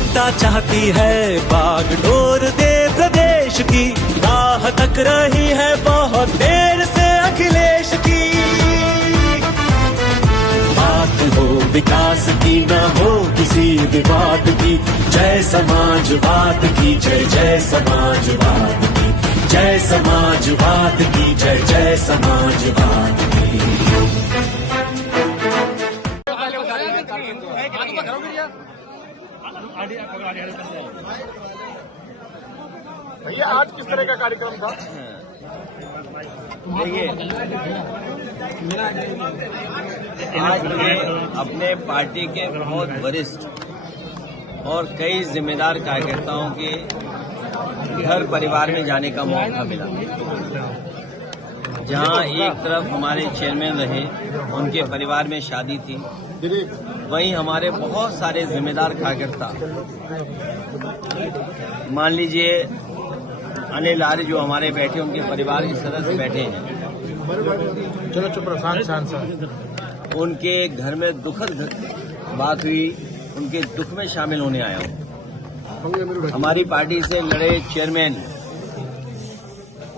जनता चाहती है बागडोर दे प्रदेश की, राह तक रही है बहुत देर से अखिलेश की। बात हो विकास की न हो किसी विवाद की, जय समाजवाद की जय जय समाजवाद की, जय समाजवाद की जय जय समाजवाद की। भैया आज किस तरह का कार्यक्रम था? देखिए, आज मुझे अपने पार्टी के बहुत वरिष्ठ और कई जिम्मेदार कार्यकर्ताओं के घर परिवार में जाने का मौका मिला, जहां एक तरफ हमारे चेयरमैन रहे, उनके परिवार में शादी थी, वहीं हमारे बहुत सारे जिम्मेदार कार्यकर्ता, मान लीजिए अनिल आर्य जो हमारे बैठे, उनके परिवार के सदस्य बैठे हैं, चलो चुप रहो, उनके घर में दुखद बात हुई, उनके दुख में शामिल होने आया हूं। हमारी पार्टी से लड़े चेयरमैन,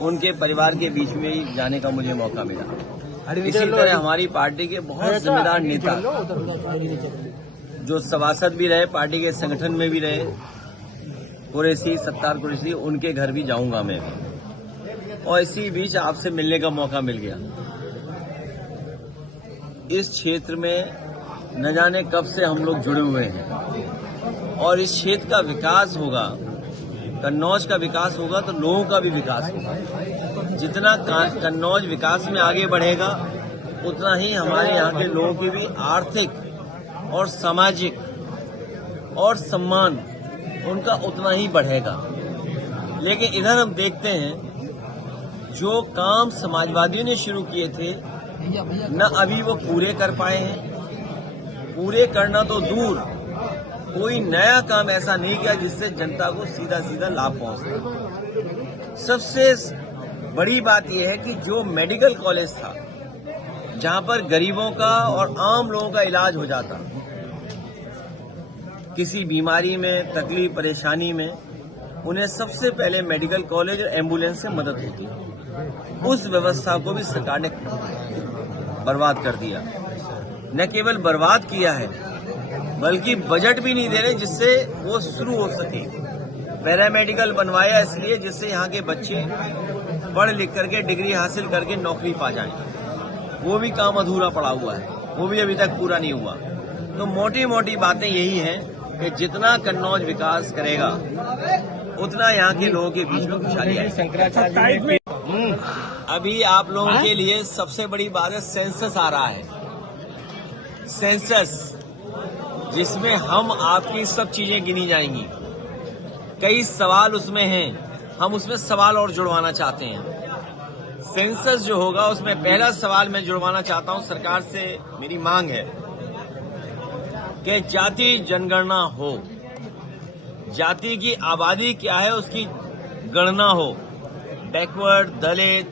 उनके परिवार के बीच में ही जाने का मुझे मौका मिला। इसी तरह हमारी पार्टी के बहुत जिम्मेदार नेता जो सभासद भी रहे, पार्टी के संगठन में भी रहे, कुरैशी, सत्तार कुरैशी, उनके घर भी जाऊंगा मैं। और इसी बीच आपसे मिलने का मौका मिल गया। इस क्षेत्र में न जाने कब से हम लोग जुड़े हुए हैं और इस क्षेत्र का विकास होगा, कन्नौज का विकास होगा तो लोगों का भी विकास होगा। जितना कन्नौज विकास में आगे बढ़ेगा उतना ही हमारे यहाँ के लोगों की भी आर्थिक और सामाजिक और सम्मान उनका उतना ही बढ़ेगा। लेकिन इधर हम देखते हैं जो काम समाजवादियों ने शुरू किए थे न अभी वो पूरे कर पाए हैं, पूरे करना तो दूर, कोई नया काम ऐसा नहीं किया जिससे जनता को सीधा सीधा लाभ पहुंचे। सबसे बड़ी बात यह है कि जो मेडिकल कॉलेज था जहां पर गरीबों का और आम लोगों का इलाज हो जाता, किसी बीमारी में, तकलीफ परेशानी में, उन्हें सबसे पहले मेडिकल कॉलेज और एम्बुलेंस से मदद होती, उस व्यवस्था को भी सरकार ने बर्बाद कर दिया। न केवल बर्बाद किया है बल्कि बजट भी नहीं दे रहे जिससे वो शुरू हो सके। पैरामेडिकल बनवाया इसलिए जिससे यहाँ के बच्चे पढ़ लिख करके डिग्री हासिल करके नौकरी पा जाएं। वो भी काम अधूरा पड़ा हुआ है, वो भी अभी तक पूरा नहीं हुआ। तो मोटी मोटी बातें यही हैं कि जितना कन्नौज विकास करेगा उतना यहाँ के लोगों के बीच में खुशहाली आएगी। अभी आप लोगों के लिए सबसे बड़ी बात है, सेंसस आ रहा है। सेंसस जिसमें हम आपकी सब चीजें गिनी जाएंगी। कई सवाल उसमें हैं, हम उसमें सवाल और जुड़वाना चाहते हैं। सेंसस जो होगा उसमें पहला सवाल मैं जुड़वाना चाहता हूं, सरकार से मेरी मांग है कि जाति जनगणना हो, जाति की आबादी क्या है उसकी गणना हो। बैकवर्ड, दलित,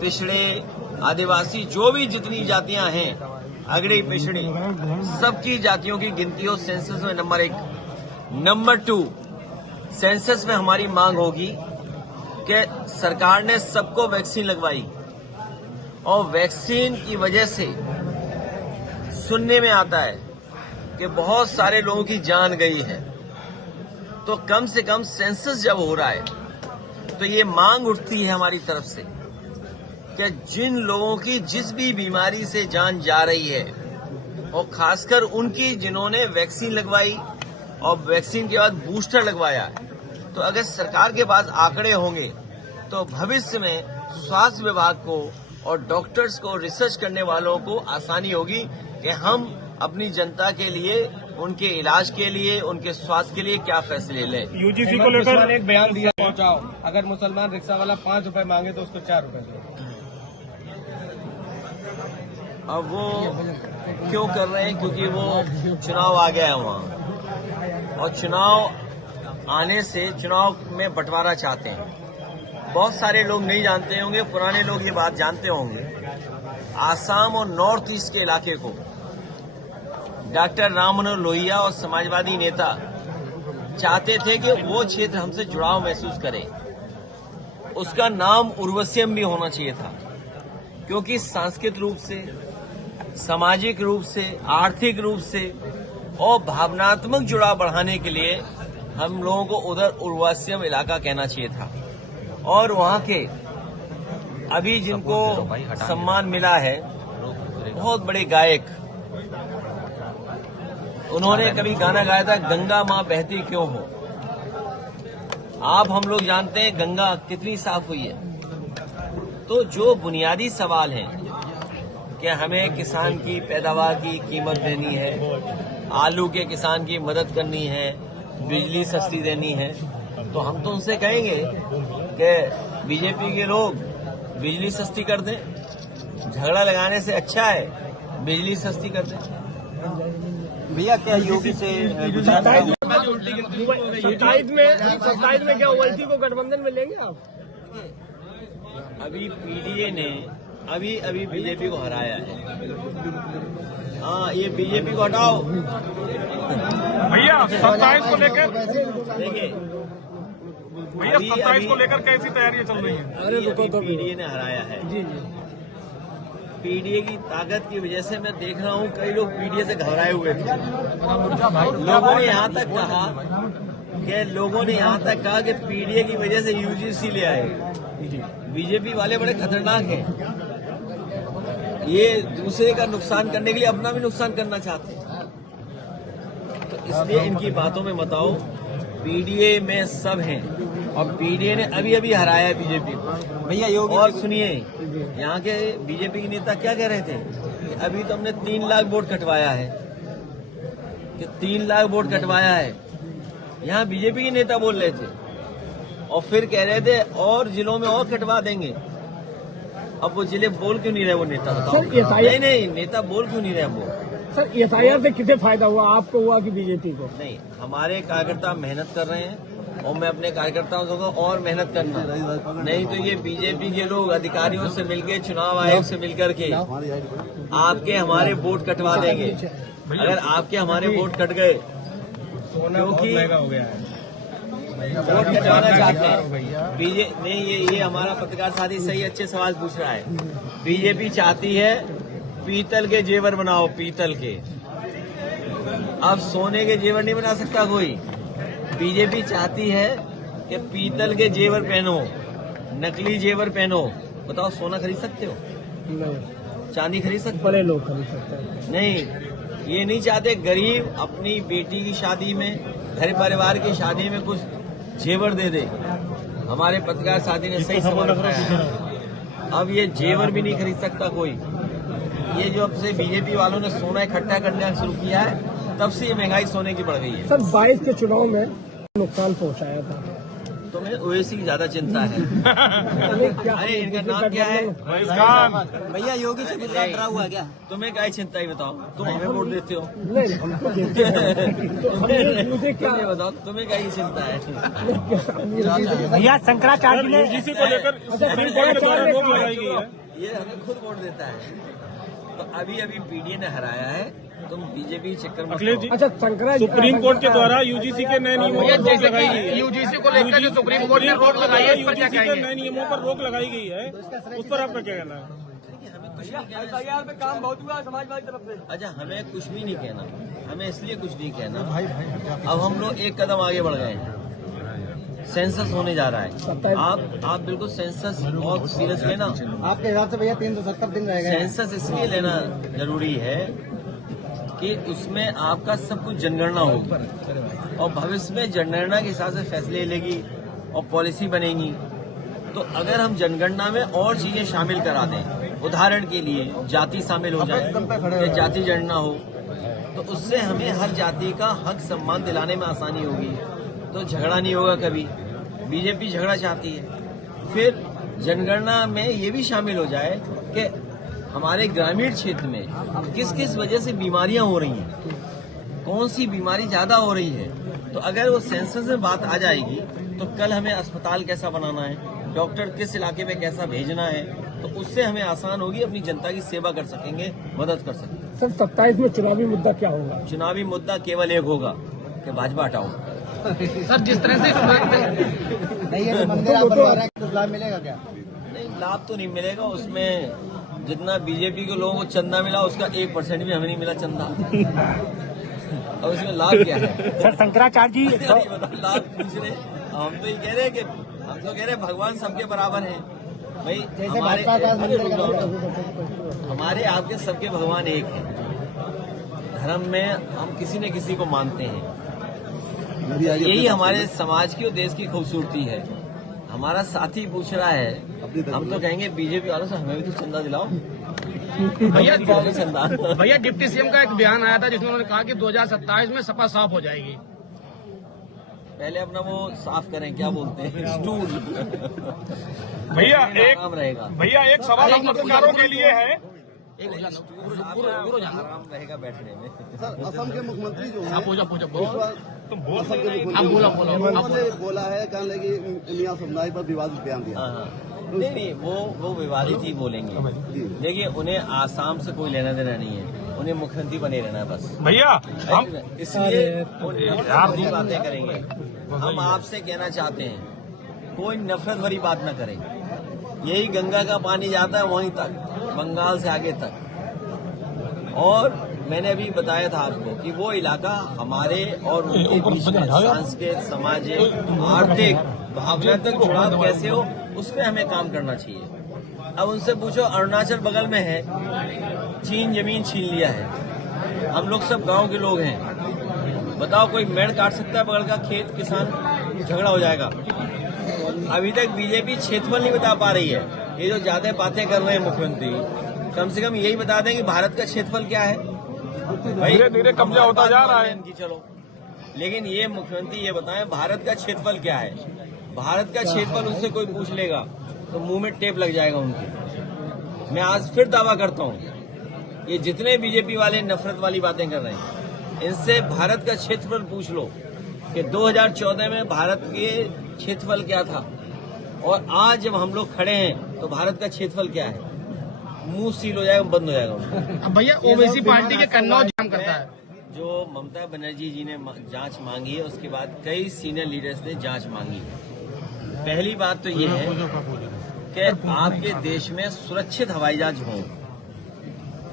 पिछड़े, आदिवासी, जो भी जितनी जातियां हैं, अगड़ी पिछड़ी, सबकी जातियों की गिनती हो सेंसस में, नंबर 1। नंबर 2, सेंसस में हमारी मांग होगी कि सरकार ने सबको वैक्सीन लगवाई और वैक्सीन की वजह से सुनने में आता है कि बहुत सारे लोगों की जान गई है। तो कम से कम सेंसस जब हो रहा है तो ये मांग उठती है हमारी तरफ से कि जिन लोगों की जिस भी बीमारी से जान जा रही है और खासकर उनकी जिन्होंने वैक्सीन लगवाई और वैक्सीन के बाद बूस्टर लगवाया, तो अगर सरकार के पास आंकड़े होंगे तो भविष्य में स्वास्थ्य विभाग को और डॉक्टर्स को, रिसर्च करने वालों को आसानी होगी कि हम अपनी जनता के लिए, उनके इलाज के लिए, उनके स्वास्थ्य के लिए क्या फैसले लें। यूजीसी को लेकर एक बयान दिया, पहुंचाओ, अगर मुसलमान रिक्शा वाला 5 रुपए मांगे तो उसको 4 रुपए दो। अब वो क्यों कर रहे हैं? क्योंकि वो चुनाव आ गया है वहाँ, और चुनाव आने से चुनाव में बंटवारा चाहते हैं। बहुत सारे लोग नहीं जानते होंगे, पुराने लोग ये बात जानते होंगे। आसाम और नॉर्थ ईस्ट के इलाके को डॉक्टर राम मनोहर लोहिया और समाजवादी नेता चाहते थे कि वो क्षेत्र हमसे जुड़ाव महसूस करे। उसका नाम उर्वश्यम भी होना चाहिए था, क्योंकि सांस्कृतिक रूप से, सामाजिक रूप से, आर्थिक रूप से और भावनात्मक जुड़ाव बढ़ाने के लिए हम लोगों को उधर उर्वश्यम इलाका कहना चाहिए था। और वहाँ के अभी जिनको सम्मान मिला है, बहुत बड़े गायक, उन्होंने कभी गाना गाया था, गंगा माँ बहती क्यों हो। आप हम लोग जानते हैं गंगा कितनी साफ हुई है। तो जो बुनियादी सवाल हैं कि हमें किसान की पैदावार की कीमत देनी है, आलू के किसान की मदद करनी है, बिजली सस्ती देनी है, तो हम तो उनसे कहेंगे कि बीजेपी के लोग बिजली सस्ती कर दें। झगड़ा लगाने से अच्छा है बिजली सस्ती कर दें। भैया क्या योगी से 27 में क्या ओवैसी को गठबंधन में लेंगे आप? अभी पीडीए ने अभी बीजेपी को हराया है। हाँ, ये बीजेपी को हटाओ भैया। 27 को लेकर देखिए, भैया 27 को लेकर कैसी तैयारियां चल रही हैं? अभी पीडीए ने हराया है। पीडीए की ताकत की वजह से मैं देख रहा हूँ कई लोग पीडीए से घबराए हुए थे। लोगों ने यहाँ तक कहा कि पीडीए की वजह से यूजीसी ले आए। बीजेपी वाले बड़े खतरनाक हैं, ये दूसरे का नुकसान करने के लिए अपना भी नुकसान करना चाहते हैं। तो इसलिए इनकी बातों में मत आओ। पीडीए में सब हैं और पीडीए ने अभी हराया है बीजेपी को। भैया योगी और सुनिए, यहाँ के बीजेपी के नेता क्या कह रहे थे कि अभी तो हमने 3 लाख वोट कटवाया है, कि 3 लाख वोट कटवाया है। यहाँ बीजेपी के नेता बोल रहे थे और फिर कह रहे थे और जिलों में और कटवा देंगे। अब वो जिले बोल क्यों नहीं रहे वो नेता, बताओ। नहीं, नेता बोल क्यों नहीं रहे वो। सर, एफआईआर से किसे फायदा हुआ, आपको हुआ कि बीजेपी को? नहीं, हमारे कार्यकर्ता मेहनत कर रहे हैं और मैं अपने कार्यकर्ताओं को और मेहनत करना। नहीं तो ये बीजेपी के लोग अधिकारियों से मिलकर, चुनाव आयोग से मिलकर के आपके हमारे वोट कटवा देंगे। अगर आपके हमारे वोट कट गए, क्योंकि वोट कटवाना चाहते हैं नहीं, ये हमारा पत्रकार साथी सही अच्छे सवाल पूछ रहा है। बीजेपी चाहती है पीतल के जेवर बनाओ, पीतल के। अब सोने के जेवर नहीं बना सकता कोई। बीजेपी चाहती है कि पीतल के जेवर पहनो, नकली जेवर पहनो। बताओ, सोना खरीद सकते हो? नहीं। चांदी खरीद सकते हो? बड़े लोग खरीद सकते हैं। नहीं, ये नहीं चाहते गरीब अपनी बेटी की शादी में, घर परिवार की शादी में कुछ जेवर दे दे। हमारे पत्रकार साथी ने सही सवाल उठाया है। अब ये जेवर भी नहीं खरीद सकता कोई। ये जो अब से बीजेपी वालों ने सोना इकट्ठा करना शुरू किया है, तब से ये महंगाई सोने की बढ़ गई है। सर, 22 के चुनाव में नुकसान पहुंचाया था। तुम्हें ओवैसी की ज्यादा चिंता है। अरे इनका नाम क्या है? भैया योगी से गुजरात ड्रा हुआ क्या? तुम्हें क्या चिंता है बताओ? तुम हमें वोट देते हो? नहीं, हमको देते हैं। मुझे क्या तुम्हें बताओ, तुम्हें क्या चिंता है? भैया शंकराचार्य ने यूजीसी को लेकर सुप्रीम कोर्ट के द्वारा रोक लगाई गई है। ये हमें खुद वोट देता है। तो अभी पीडीए ने हराया है, तुम बीजेपी चक्कर में। अखिलेश जी, अच्छा, शंकराचार्य सुप्रीम कोर्ट के द्वारा यूजीसी के नए नियमों पर रोक लगाई गई है। यूजीसी को लेकर जो सुप्रीम कोर्ट ने रोक लगाई है, इस पर क्या यूजीसी के कहेंगे? नए नियमों पर रोक लगाई गई है, उस पर आपका क्या कहना है? एफआईआर पे काम बहुत हुआ समाजवादी तरफ से। अच्छा, हमें कुछ भी नहीं कहना, हमें इसलिए कुछ नहीं कहना। अब हम लोग एक कदम आगे बढ़ गए हैं। सेंसस होने जा रहा है। आप बिल्कुल सेंसस बहुत सीरियस लेना। आपके हिसाब से भैया 370 दिन रह गए। सेंसस इसलिए लेना जरूरी है कि उसमें आपका सब कुछ जनगणना होगी और भविष्य में जनगणना के हिसाब से फैसले लेगी और पॉलिसी बनेगी। तो अगर हम जनगणना में और चीजें शामिल करा दें, उदाहरण के लिए जाति शामिल हो जाए या जाति जनगणना हो, तो उससे हमें हर जाति का हक सम्मान दिलाने में आसानी होगी। तो झगड़ा नहीं होगा कभी। बीजेपी झगड़ा चाहती है। फिर जनगणना में ये भी शामिल हो जाए कि हमारे ग्रामीण क्षेत्र में किस किस वजह से बीमारियां हो रही हैं, कौन सी बीमारी ज्यादा हो रही है। तो अगर वो सेंसस में बात आ जाएगी तो कल हमें अस्पताल कैसा बनाना है, डॉक्टर किस इलाके में कैसा भेजना है, तो उससे हमें आसान होगी, अपनी जनता की सेवा कर सकेंगे, मदद कर सकेंगे। सर, 27 में चुनावी मुद्दा क्या होगा? चुनावी मुद्दा केवल एक होगा कि भाजपा हटाओ। सर जिस तरह से नहीं ये मंदिर आप बनवा रहे हैं तो लाभ मिलेगा क्या? नहीं, लाभ तो नहीं मिलेगा। उसमें जितना बीजेपी के लोगों को चंदा मिला उसका 1% भी हमें नहीं मिला चंदा। और उसमें लाभ क्या है? सर शंकराचार्य जी लाभ पूछ रहे, हम तो ये कह रहे हैं कि हम तो कह रहे हैं भगवान सबके बराबर हैं भाई। जैसे भाजपा का हमारे आपके सबके भगवान एक हैं। धर्म में हम किसी न किसी को मानते हैं। यही हमारे समाज की और देश की खूबसूरती है। हमारा साथी पूछ रहा है, हम तो कहेंगे बीजेपी वालों से हमें भी तो चंदा दिलाओ। भैया चंदा भैया डिप्टी सीएम का एक बयान आया था जिसमें उन्होंने कहा कि 2027 में सपा साफ हो जाएगी। पहले अपना वो साफ करें, क्या बोलते हैं, स्टूल। भैया आराम रहेगा। भैया एक सवाल हम पत्रकारों के लिए है। आराम रहेगा बैठने में। सर असम के मुख्यमंत्री जो है तुम बोल असम के मुख्यमंत्री ने बोला है कहने लगे मियां समुदाय पर विवादित बयान दिया। हाँ, नहीं वो विवादित ही बोलेंगे। देखिए उन्हें आसाम से कोई लेना देना नहीं है, उन्हें मुख्यमंत्री बने रहना है बस। भैया हम इसलिए बड़ी बातें करेंगे। हम आपसे कहना चाहते हैं कोई नफरत भरी बात न करें। यही गंगा का पानी जाता है वहीं तक, बंगाल से आगे तक। और मैंने अभी बताया था आपको कि वो इलाका हमारे और उनके बीच में सांस्कृतिक, सामाजिक, आर्थिक, भावनात्मक जुड़ाव कैसे हो, उस पर हमें काम करना चाहिए। अब उनसे पूछो, अरुणाचल बगल में है, चीन जमीन छीन लिया है, हम लोग सब गांव के लोग हैं। बताओ कोई मेड़ काट सकता है बगल का खेत? किसान झगड़ा हो जाएगा। अभी तक बीजेपी क्षेत्रफल नहीं बता पा रही है। ये जो ज्यादा बातें कर रहे हैं मुख्यमंत्री, कम से कम यही बता दें कि भारत का क्षेत्रफल क्या है। धीरे धीरे कब्जा होता जा रहा है इनकी, चलो। लेकिन ये मुख्यमंत्री ये बताएं भारत का क्षेत्रफल क्या है। भारत का क्षेत्रफल उससे कोई पूछ लेगा तो मुंह में टेप लग जाएगा उनके। मैं आज फिर दावा करता हूँ, ये जितने बीजेपी वाले नफरत वाली बातें कर रहे हैं, इनसे भारत का क्षेत्रफल पूछ लो कि 2014 में भारत के क्षेत्रफल क्या था और आज जब हम लोग खड़े हैं तो भारत का क्षेत्रफल क्या है। मुंह सील हो जाएगा, बंद हो जाएगा। भैया ओवैसी पार्टी के कन्नौज जाम करता है। जो ममता बनर्जी जी ने जांच मांगी है, उसके बाद कई सीनियर लीडर्स ने जांच मांगी है। पहली बात तो ये है कि आपके देश में सुरक्षित हवाई जहाज हों,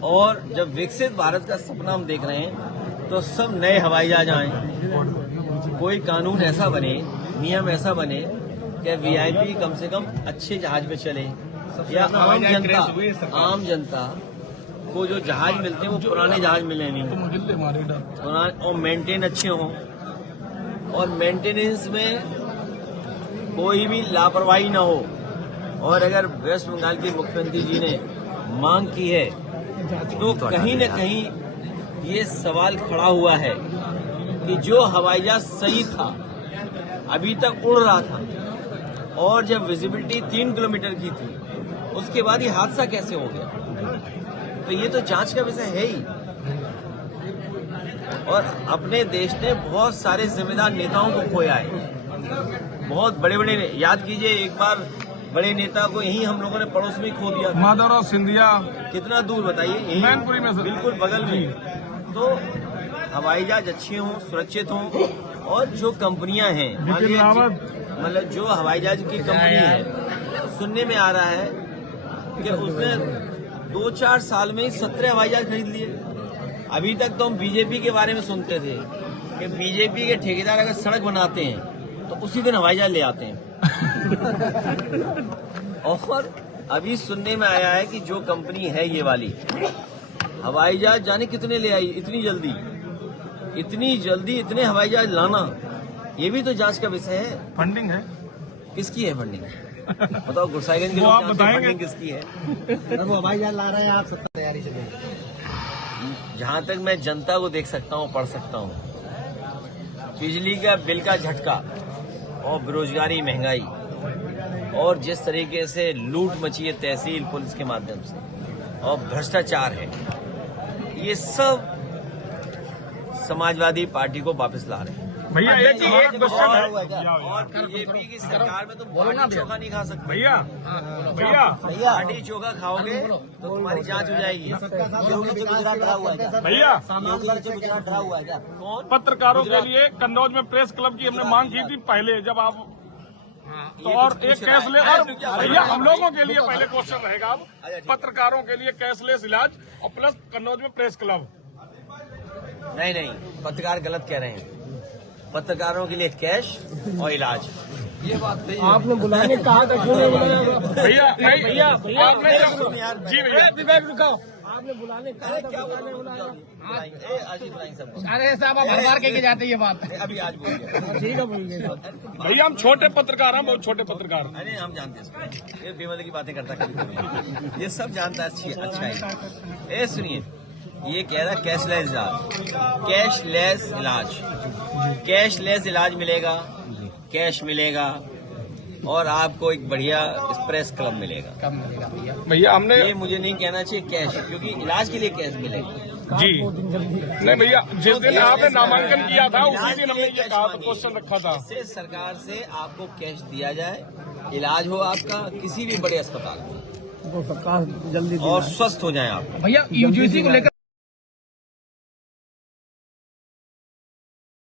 और जब विकसित भारत का सपना हम देख रहे हैं तो सब नए हवाई जहाज आए। कोई कानून ऐसा बने, नियम ऐसा बने कि वीआईपी कम से कम अच्छे जहाज पे चले, या आम जनता को जो जहाज मिलते हैं वो पुराने जहाज मिले नहीं, और मेंटेन अच्छे हों, और मेंटेनेंस में कोई भी लापरवाही ना हो। और अगर वेस्ट बंगाल के मुख्यमंत्री जी ने मांग की है तो कहीं न कहीं ये सवाल खड़ा हुआ है कि जो हवाई जहाज सही था, अभी तक उड़ रहा था, और जब विजिबिलिटी 3 किलोमीटर की थी, उसके बाद ये हादसा कैसे हो गया। तो ये तो जांच का विषय है ही। और अपने देश ने बहुत सारे जिम्मेदार नेताओं को खोया है। बहुत बड़े बड़े, याद कीजिए एक बार बड़े नेता को यही हम लोगों ने पड़ोस में खो दिया। माधवराव सिंधिया कितना दूर बताइए, यही मैनपुरी में, बिल्कुल बगल में। तो हवाई जहाज अच्छे हों, सुरक्षित हों, और जो कंपनियां हैं, मतलब जो हवाई जहाज की कंपनी है, सुनने में आ रहा है कि उसने 2-4 साल में ही 17 हवाई जहाज खरीद लिए। अभी तक तो हम बीजेपी के बारे में सुनते थे कि बीजेपी के ठेकेदार अगर सड़क बनाते हैं तो उसी दिन हवाई जहाज ले आते हैं। और अभी सुनने में आया है कि जो कंपनी है ये वाली, हवाई जहाज जाने कितने ले आई इतनी जल्दी इतने हवाई जहाज लाना, ये भी तो जांच का विषय है। फंडिंग है, किसकी है फंडिंग? बताओ, गुरसाईगंज के आप लोग बताएंगे फंडिंग किसकी है? वो हवाई जहाज ला रहे हैं, आप सब तैयारी से। जहाँ तक मैं जनता को देख सकता हूँ, पढ़ सकता हूँ, बिजली का बिल का झटका और बेरोजगारी, महंगाई, और जिस तरीके से लूट मची है तहसील पुलिस के माध्यम से, और भ्रष्टाचार है, ये सब समाजवादी पार्टी को वापस ला रहे हैं। भैया एक क्वेश्चन है और बीजेपी की सरकार में तुम बाटी चोखा नहीं खा सकते। भैया भैया बाटी चोखा खाओगे तो तुम्हारी जांच हो जाएगी। गुजरात डरा हुआ है क्या? भैया गुजरात डरा हुआ है क्या? कौन? पत्रकारों के लिए कन्नौज में प्रेस क्लब की हमने मांग की थी पहले, जब आप तो और एक कैशलेस, और भैया हम लोगों के लिए पहले क्वेश्चन रहेगा अब, पत्रकारों के लिए कैशलेस इलाज और प्लस कन्नौज में प्रेस क्लब। नहीं, पत्रकार गलत कह रहे हैं। पत्रकारों के लिए कैश और इलाज। आपने बुलाने कहा था, क्यों नहीं बुलाया? भैया नहीं भैया आपने जी भैया विवेक रुकाओ, आपने बुलाने कहा था, क्या बुलाने बुलाया। आज ही बुलाएंगे सबको। अरे साहब आप हर बार कह के जाते हैं ये बात। अभी आज बोल गया। ठीक है, बोलिए। भैया हम छोटे पत्रकार हैं, बहुत छोटे पत्रकार। अरे हम जानते हैं इसको। ये बेमतलब की बातें करता कभी कभी, ये सब जानता है। अच्छा है। ए सुनिए, ये कह रहा कैशलेस इलाज, कैशलेस इलाज मिलेगा, कैश मिलेगा और आपको एक बढ़िया प्रेस क्लब मिलेगा। कब मिलेगा भैया? भैया हमने ये मुझे नहीं कहना चाहिए कैश, क्योंकि इलाज के लिए कैश मिलेगा। जी नहीं भैया, जिस दिन आपने नामांकन किया था उसी दिन हमने ये कहा था, क्वेश्चन रखा था। इससे सरकार से आपको कैश दिया जाए, इलाज हो आपका किसी भी बड़े अस्पताल में सरकार जल्दी और स्वस्थ हो जाए आप। भैया यूजीसी को लेकर